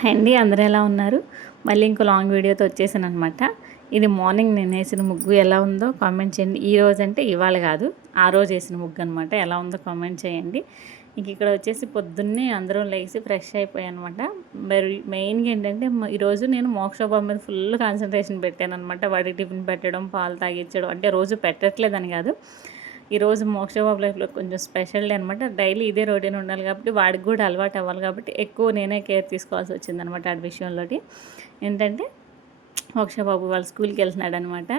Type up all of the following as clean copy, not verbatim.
Hi అండి, అందరూ ఎలా ఉన్నారు? మళ్ళీ ఇంకో లాంగ్ వీడియోతో వచ్చేసాననమాట. ఇది మార్నింగ్ నేను వేసిన ముగ్గు ఎలా ఉందో కామెంట్ చేయండి. ఈ రోజు అంటే ఇవాళ కాదు, ఆ రోజు వేసిన ముగ్గు అనమాట. ఎలా ఉందో కామెంట్ చేయండి. ఇంక ఇక్కడ వచ్చేసి పొద్దున్నే అందరం లేచి ఫ్రెష్ అయిపోయానమాట. మరి మెయిన్గా ఏంటంటే ఈరోజు నేను మోక్ష బాబు మీద ఫుల్ కాన్సన్ట్రేషన్ పెట్టాను అనమాట. వాడికి టిఫిన్ పెట్టడం, పాలు తాగించడం, అంటే రోజు పెట్టట్లేదని కాదు, ఈరోజు మోక్షబాబు లైఫ్లో కొంచెం స్పెషల్ డే అనమాట. డైలీ ఇదే రొటీన్ ఉండాలి కాబట్టి వాడికి కూడా అలవాటు అవ్వాలి కాబట్టి ఎక్కువ నేనే కేర్ తీసుకోవాల్సి వచ్చిందనమాట. ఆ విషయంలో ఏంటంటే మోక్షబాబు వాళ్ళ స్కూల్కి వెళ్తున్నాడు అనమాట.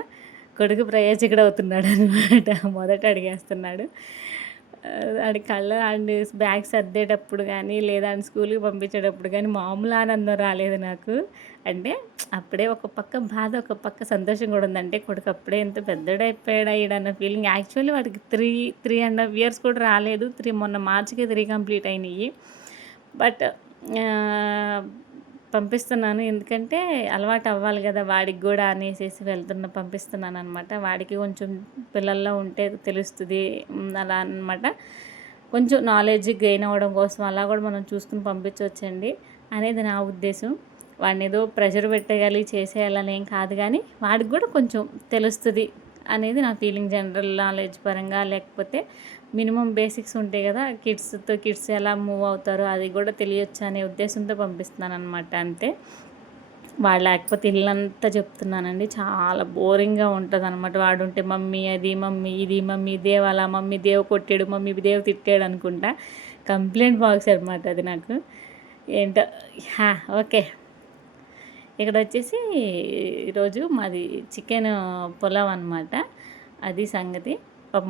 కొడుకు ప్రయోజకుడు అవుతున్నాడు అనమాట. మొదట అడిగేస్తున్నాడు. ఆడి కళ్ళ అండ్ బ్యాగ్ సర్దేటప్పుడు కానీ లేదా అండ్ స్కూల్కి పంపించేటప్పుడు కానీ మామూలు ఆనందం రాలేదు నాకు. అంటే అప్పుడే ఒక పక్క బాధ, ఒక పక్క సంతోషం కూడా ఉంది. అంటే కొడుకు అప్పుడే ఎంత పెద్దడైపోయాడు అయ్యాడన్న ఫీలింగ్. యాక్చువల్లీ వాడికి 3.5 years కూడా రాలేదు. మొన్న మార్చికి 3 కంప్లీట్ అయినాయి. బట్ పంపిస్తున్నాను, ఎందుకంటే అలవాటు అవ్వాలి కదా వాడికి కూడా అనేసి పంపిస్తున్నాను అనమాట. వాడికి కొంచెం పిల్లల్లో ఉంటే తెలుస్తుంది అలా అనమాట. కొంచెం నాలెడ్జ్ గెయిన్ అవ్వడం కోసం అలా కూడా మనం చూసుకుని పంపించవచ్చండి అనేది నా ఉద్దేశం. వాడిని ఏదో ప్రెషర్ పెట్టేయాలి చేసేయాలని ఏం కాదు, కానీ వాడికి కూడా కొంచెం తెలుస్తుంది అనేది నా ఫీలింగ్. జనరల్ నాలెడ్జ్ పరంగా, లేకపోతే మినిమం బేసిక్స్ ఉంటాయి కదా, కిడ్స్ ఎలా మూవ్ అవుతారో అది కూడా తెలియచ్చు అనే ఉద్దేశంతో పంపిస్తున్నాను అనమాట. అంతే. వాడు లేకపోతే ఇల్లంతా చెప్తున్నానండి, చాలా బోరింగ్గా ఉంటుంది అనమాట. వాడు ఉంటే మమ్మీ అది, మమ్మీ ఇది, మమ్మీ దేవ్ అలా, మమ్మీ దేవ్ కొట్టాడు, మమ్మీ దేవ్ తిట్టాడు అనుకుంటా. కంప్లైంట్ బాక్స్ అనమాట అది నాకు. ఏంటో ఓకే. ఇక్కడ వచ్చేసి ఈరోజు మాది చికెన్ పులావ్ అనమాట. అది సంగతి.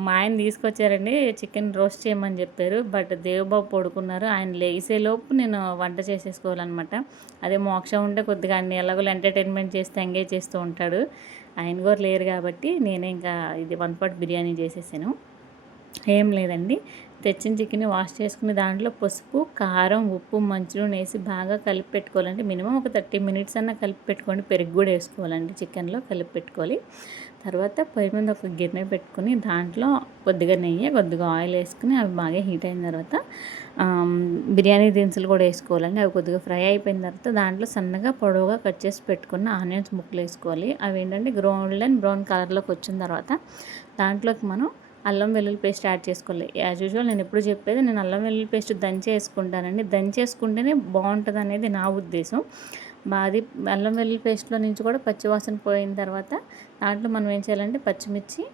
మా ఆయన తీసుకొచ్చారండి, చికెన్ రోస్ట్ చేయమని చెప్పారు. బట్ దేవబాబు పడుకున్నారు. ఆయన లేసేలోపు నేను వంట చేసేసుకోవాలన్నమాట. అదే మోక్షం ఉంటే కొద్దిగా అన్ని ఎలాగో ఎంటర్టైన్మెంట్ చేస్తూ ఎంగేజ్ చేస్తూ ఉంటాడు. ఆయన కూడా లేరు కాబట్టి నేనే ఇంకా ఇది 1 pot బిర్యానీ చేసేసాను. ఏం లేదండి, తెచ్చిన చికెన్ వాష్ చేసుకుని దాంట్లో పసుపు, కారం, ఉప్పు, మంచినూనె వేసి బాగా కలిపి పెట్టుకోవాలండి. మినిమం ఒక 30 minutes అన్నా కలిపి పెట్టుకోండి. పెరుగు కూడా వేసుకోవాలండి, చికెన్లో కలిపి పెట్టుకోవాలి. తర్వాత పొయ్యి మీద ఒక గిన్నె పెట్టుకుని దాంట్లో కొద్దిగా నెయ్యి, కొద్దిగా ఆయిల్ వేసుకుని అవి బాగా హీట్ అయిన తర్వాత బిర్యానీ దినుసులు కూడా వేసుకోవాలండి. అవి కొద్దిగా ఫ్రై అయిపోయిన తర్వాత దాంట్లో సన్నగా పొడవుగా కట్ చేసి పెట్టుకున్న ఆనియన్స్ ముక్కలు వేసుకోవాలి. అవి ఏంటంటే గోల్డెన్ బ్రౌన్ కలర్లోకి వచ్చిన తర్వాత దాంట్లోకి మనం అల్లం వెల్లుల్లి పేస్ట్ యాడ్ చేసుకోవాలి. యాజ్ యూజువల్ నేను ఎప్పుడు చెప్పేది, నేను అల్లం వెల్లుల్లి పేస్ట్ దంచేసుకుంటానండి. దంచేసుకుంటేనే బాగుంటుంది అనేది నా ఉద్దేశం. అది అల్లం వెల్లుల్లి పేస్ట్లో నుంచి కూడా పచ్చివాసన పోయిన తర్వాత దాంట్లో మనం ఏం చేయాలంటే పచ్చిమిర్చి,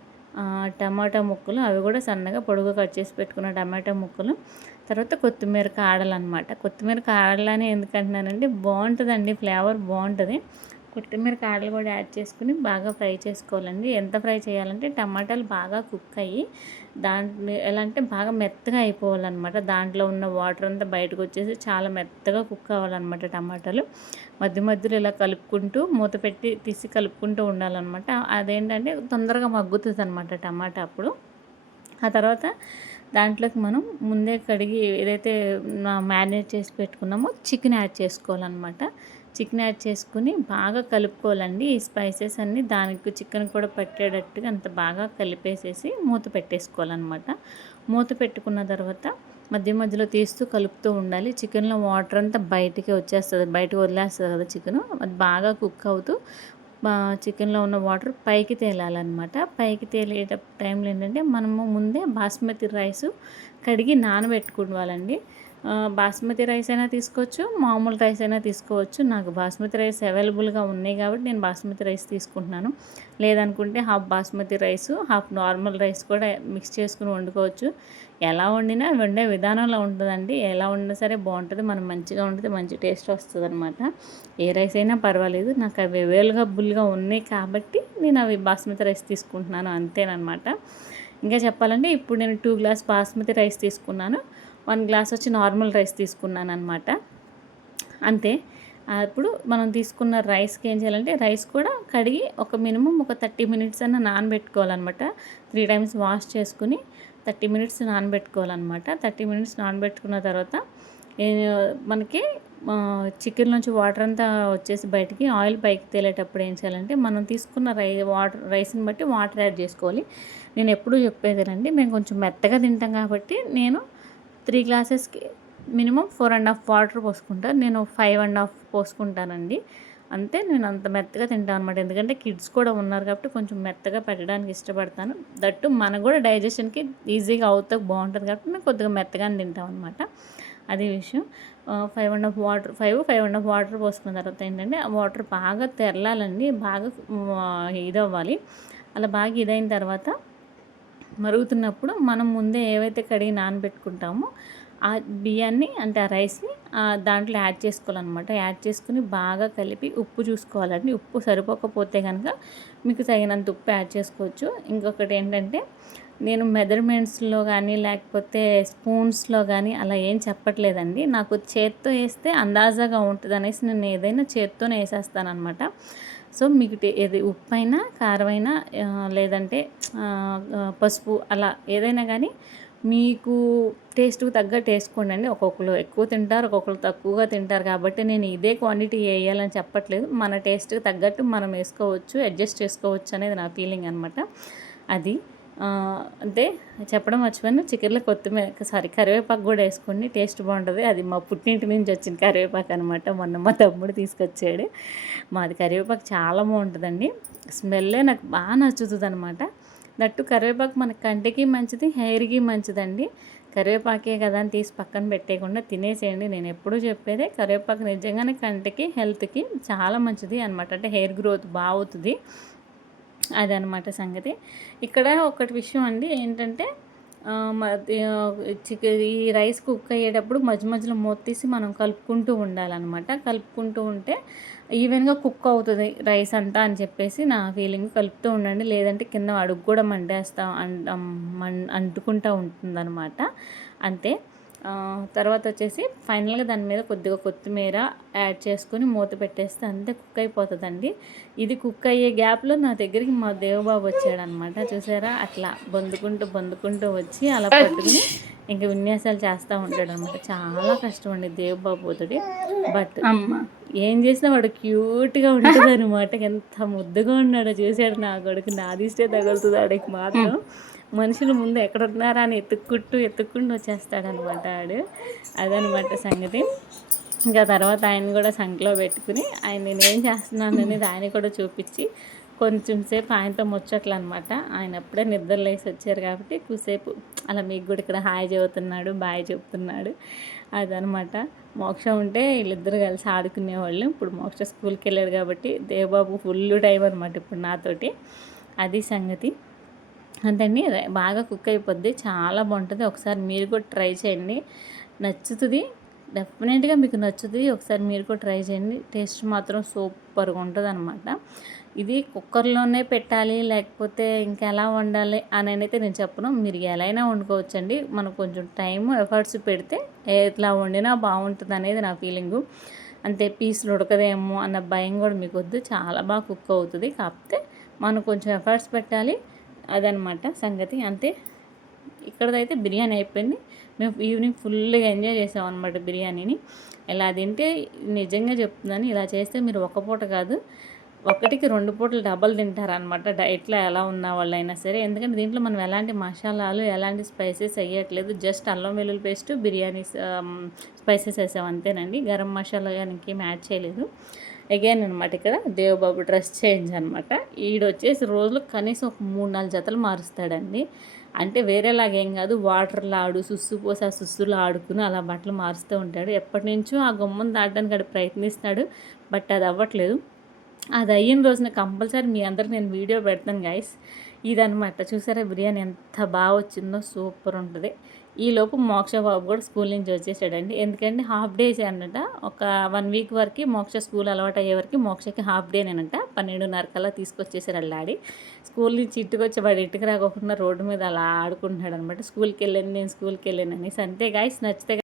టమాటా ముక్కలు, అవి కూడా సన్నగా పొడుగు కట్ చేసి పెట్టుకున్న టమాటా ముక్కలు, తర్వాత కొత్తిమీర కాడలు అనమాట. కొత్తిమీర కాడలని ఎందుకంటున్నానంటే బాగుంటుందండి, ఫ్లేవర్ బాగుంటుంది. కొత్తిమీర కాడలు కూడా యాడ్ చేసుకుని బాగా ఫ్రై చేసుకోవాలండి. ఎంత ఫ్రై చేయాలంటే టమాటాలు బాగా కుక్ అయ్యి దాంట్లో ఎలా అంటే బాగా మెత్తగా అయిపోవాలన్నమాట. దాంట్లో ఉన్న వాటర్ అంతా బయటకు వచ్చేసి చాలా మెత్తగా కుక్ అవ్వాలన్నమాట టమాటాలు. మధ్య మధ్యలో ఇలా కలుపుకుంటూ మూత పెట్టి తీసి కలుపుకుంటూ ఉండాలన్నమాట. అదేంటంటే తొందరగా మగ్గుతుంది అనమాట టమాటా అప్పుడు. ఆ తర్వాత దాంట్లోకి మనం ముందే కడిగి ఏదైతే మ్యారినేట్ చేసి పెట్టుకున్నామో చికెన్ యాడ్ చేసుకోవాలన్నమాట. చికెన్ యాడ్ చేసుకుని బాగా కలుపుకోవాలండి. ఈ స్పైసెస్ అన్నీ దానికి చికెన్ కూడా పట్టేటట్టుగా అంత బాగా కలిపేసేసి మూత పెట్టేసుకోవాలన్నమాట. మూత పెట్టుకున్న తర్వాత మధ్య మధ్యలో తీస్తూ కలుపుతూ ఉండాలి. చికెన్లో వాటర్ అంతా బయటికి వచ్చేస్తుంది, బయటకు వదిలేస్తుంది కదా చికెను. అది బాగా కుక్ అవుతూ చికెన్లో ఉన్న వాటర్ పైకి తేలాలన్నమాట. పైకి తేలే టైంలో ఏంటంటే మనము ముందే బాస్మతి రైస్ కడిగి నానబెట్టుకోవాలండి. బాస్మతి రైస్ అయినా తీసుకోవచ్చు, మామూలు రైస్ అయినా తీసుకోవచ్చు. నాకు బాస్మతి రైస్ అవైలబుల్గా ఉన్నాయి కాబట్టి నేను బాస్మతి రైస్ తీసుకుంటున్నాను. లేదనుకుంటే half basmati rice, half normal rice కూడా మిక్స్ చేసుకుని వండుకోవచ్చు. ఎలా వండినా వండే విధానంలో ఉంటుందండి. ఎలా వండినా సరే బాగుంటుంది. మనం మంచిగా వండితే మంచి టేస్ట్ వస్తుంది అనమాట. ఏ రైస్ అయినా పర్వాలేదు. నాకు అవి అవైలబుల్గా ఉన్నాయి కాబట్టి నేను అవి బాస్మతి రైస్ తీసుకుంటున్నాను, అంతేనమాట. ఇంకా చెప్పాలంటే ఇప్పుడు నేను 2 గ్లాస్ బాస్మతి రైస్ తీసుకున్నాను, 1 గ్లాస్ వచ్చి నార్మల్ రైస్ తీసుకున్నాను అనమాట. అంతే. ఇప్పుడు మనం తీసుకున్న రైస్కి ఏం చేయాలంటే రైస్ కూడా కడిగి ఒక మినిమం ఒక 30 minutes అన్న నానబెట్టుకోవాలన్నమాట. 3 times వాష్ చేసుకుని 30 minutes నానబెట్టుకోవాలన్నమాట. 30 minutes నానబెట్టుకున్న తర్వాత మనకి చికెన్ నుంచి వాటర్ అంతా వచ్చేసి బయటికి ఆయిల్ పైకి తేలేటప్పుడు ఏం చేయాలంటే మనం తీసుకున్న రైస్ని బట్టి వాటర్ యాడ్ చేసుకోవాలి. నేను ఎప్పుడూ చెప్పేదేనండి, మేము కొంచెం మెత్తగా తింటాం కాబట్టి నేను 3 గ్లాసెస్కి మినిమం 4½ వాటర్ పోసుకుంటా. నేను 5½ పోసుకుంటానండి. అంతే. నేను అంత మెత్తగా తింటాను అనమాట. ఎందుకంటే కిడ్స్ కూడా ఉన్నారు కాబట్టి కొంచెం మెత్తగా పెట్టడానికి ఇష్టపడతాను. దట్టు మనకు కూడా డైజెషన్కి ఈజీగా అవుతా బాగుంటుంది కాబట్టి మేము కొద్దిగా మెత్తగానే తింటాం అనమాట. అది విషయం. 5½ వాటర్ 5½ వాటర్ పోసుకున్న తర్వాత ఏంటంటే ఆ వాటర్ బాగా తెరలాలండి. బాగా ఇదవ్వాలి. అలా బాగా ఇదైన తర్వాత మరుగుతున్నప్పుడు మనం ముందే ఏవైతే కడిగి నానబెట్టుకుంటామో ఆ బియ్యాన్ని అంటే ఆ రైస్ని దాంట్లో యాడ్ చేసుకోవాలన్నమాట. యాడ్ చేసుకుని బాగా కలిపి ఉప్పు చూసుకోవాలండి. ఉప్పు సరిపోకపోతే కనుక మీకు తగినంత ఉప్పు యాడ్ చేసుకోవచ్చు. ఇంకొకటి ఏంటంటే నేను మెజర్మెంట్స్లో కానీ లేకపోతే స్పూన్స్లో కానీ అలా ఏం చెప్పట్లేదండి. నాకు చేత్తో వేస్తే అందాజాగా ఉంటుంది అనేసి నేను ఏదైనా చేత్తోనే వేసేస్తానమాట. సో మీకు ఏది ఉప్పు అయినా కారం అయినా లేదంటే పసుపు అలా ఏదైనా కానీ మీకు టేస్ట్‌కి తగ్గట్టు వేసుకోండి. ఒక్కొక్కరు ఎక్కువ తింటారు, ఒక్కొక్కరు తక్కువగా తింటారు కాబట్టి నేను ఇదే క్వాంటిటీ వేయాలని చెప్పట్లేదు. మన టేస్ట్‌కి తగ్గట్టు మనం వేసుకోవచ్చు, అడ్జస్ట్ చేసుకోవచ్చు అనేది నా ఫీలింగ్ అనమాట. అది అంటే చెప్పడం మర్చిపోయాను. చికెన్లో కరివేపాకు కూడా వేసుకోండి, టేస్ట్ బాగుంటుంది. అది మా పుట్టింటి నుంచి వచ్చిన కరివేపాకు అనమాట. మొన్న మా తమ్ముడు తీసుకొచ్చాడు. మాది కరివేపాకు చాలా బాగుంటుందండి. స్మెల్లే నాకు బాగా నచ్చుతుంది అనమాట. దట్టు కరివేపాకు మన కంటికి మంచిది, హెయిర్కి మంచిదండి. కరివేపాకే కదా అని తీసి పక్కన పెట్టేయకుండా తినేసేయండి. నేను ఎప్పుడూ చెప్పేదే కరివేపాకు నిజంగానే కంటికి హెల్త్కి చాలా మంచిది అనమాట. అంటే హెయిర్ గ్రోత్ బాగా అవుతుంది. అదనమాట సంగతి. ఇక్కడ ఒకటి విషయం అండి ఏంటంటే ఈ రైస్ కుక్ అయ్యేటప్పుడు మధ్య మధ్యలో మూత తీసి మనం కలుపుకుంటూ ఉండాలన్నమాట. కలుపుకుంటూ ఉంటే ఈవెన్గా కుక్ అవుతుంది రైస్ అంతా అని చెప్పేసి నా ఫీలింగ్. కలుపుతూ ఉండండి, లేదంటే కింద అడుగు కూడా అంటుకుంటూ ఉంటుందన్నమాట. అంతే. తర్వాత వచ్చేసి ఫైనల్గా దాని మీద కొద్దిగా కొత్తిమీర యాడ్ చేసుకొని మూత పెట్టేస్తే అంతే కుక్ అయిపోతుందండి. ఇది కుక్ అయ్యే గ్యాప్లో నా దగ్గరికి మా దేవబాబు వచ్చాడనమాట. చూసారా, అట్లా బొందుకుంటూ వచ్చి అలా పట్టుకుని ఇంకా విన్యాసాలు చేస్తూ ఉంటాడు అనమాట. చాలా కష్టం అండి దేవబాబుతోటి. బట్ ఏం చేసినా వాడు క్యూట్గా ఉంటుంది అనమాట. ఎంత ముద్దుగా ఉన్నాడో చూశాడు నా కొడుకు. నాదిష్టే తగులుతుంది వాడికి మాత్రం. మనుషులు ముందు ఎక్కడున్నారా అని ఎత్తుక్కుంటూ వచ్చేస్తాడనమాట వాడు. అదనమాట సంగతి. ఇంకా తర్వాత ఆయన కూడా సంకలో పెట్టుకుని నేను ఏం చేస్తున్నాను అనేది ఆయన కూడా చూపించి కొంచెం సేపు ఆయనతో ముచ్చట్లు అనమాట. ఆయన అప్పుడే నిద్రలేసి వచ్చారు కాబట్టి కూసేపు అలా మీకు కూడా ఇక్కడ హాయ్ చెబుతున్నాడు, బాయ్ చెప్తున్నాడు. అదనమాట. మోక్ష ఉంటే వీళ్ళిద్దరు కలిసి ఆడుకునేవాళ్ళు. ఇప్పుడు మోక్ష స్కూల్కి వెళ్ళాడు కాబట్టి దేవబాబు ఫుల్ టైం అనమాట ఇప్పుడు నాతోటి. అది సంగతి. అంతండి. బాగా కుక్ అయిపోద్ది, చాలా బాగుంటుంది. ఒకసారి మీరు కూడా ట్రై చేయండి, నచ్చుతుంది. డెఫినెట్గా మీకు నచ్చుతుంది. ఒకసారి మీరు కూడా ట్రై చేయండి. టేస్ట్ మాత్రం సూపర్గా ఉంటుంది అనమాట. ఇది కుక్కర్లోనే పెట్టాలి లేకపోతే ఇంకెలా వండాలి అని అయితే నేను చెప్పను. మీరు ఎలా అయినా వండుకోవచ్చండి. మనకు కొంచెం టైం ఎఫర్ట్స్ పెడితే ఎట్లా వండినా బాగుంటుంది అనేది నా ఫీలింగు. అంతే. పీసులు ఉడకదేమో అన్న భయం కూడా మీకు వద్దు. చాలా బాగా కుక్ అవుతుంది. కాకపోతే మనం కొంచెం ఎఫర్ట్స్ పెట్టాలి. అదనమాట సంగతి. అంతే. ఇక్కడదైతే బిర్యానీ అయిపోయింది. మేము ఈవినింగ్ ఫుల్గా ఎంజాయ్ చేసాం అనమాట బిర్యానీని. ఇలా తింటే నిజంగా చెప్తున్నాను, ఇలా చేస్తే మీరు ఒక పూట కాదు, ఒకటికి 2 పూటలు డబల్ తింటారనమాట. డైట్లో ఎలా ఉన్న వాళ్ళైనా సరే. ఎందుకంటే దీంట్లో మనం ఎలాంటి మసాలాలు ఎలాంటి స్పైసెస్ వేయట్లేదు. జస్ట్ అల్లం వెల్లుల్లి పేస్ట్, బిర్యానీ స్పైసెస్ వేసాం అంతేనండి. గరం మసాలా కానీ ఇంకేం యాడ్ చేయలేదు. అగైన్ అనమాట ఇక్కడ దేవబాబు డ్రెస్ చేంజ్ అనమాట. ఈడొచ్చేసి రోజులు కనీసం ఒక 3-4 జతలు మారుస్తాడండి. అంటే వేరేలాగేం కాదు, వాటర్లో ఆడు సుస్సు పోసి ఆ సుస్సులో ఆడుకుని అలా బట్టలు మారుస్తూ ఉంటాడు. ఎప్పటి నుంచో ఆ గుమ్మం దాటడానికి అది ప్రయత్నిస్తాడు, బట్ అది అవ్వట్లేదు. అది అయిన రోజున కంపల్సరీ మీ అందరికి నేను వీడియో పెడతాను గైస్. ఇదనమాట. చూసారా బిర్యానీ ఎంత బాగా వచ్చిందో, సూపర్ ఉంటుంది. ఈలోపు మోక్ష బాబు కూడా స్కూల్ నుంచి వచ్చేసాడండి. ఎందుకంటే హాఫ్ డేస్ అన్నట. ఒక 1 వీక్ వరకు మోక్ష స్కూల్ అలవాటు అయ్యే వరకు మోక్షకి హాఫ్ డేనేనంట. 12:30 కల్లా తీసుకొచ్చేసారు వాళ్ళ డాడీ. స్కూల్ నుంచి ఇంటికి వాడు ఇంటికి రాకోకుండా రోడ్డు మీద అలా ఆడుకుంటున్నాడు అనమాట. స్కూల్కి వెళ్ళాను అనేసి. అంతే గైస్. నచ్చితే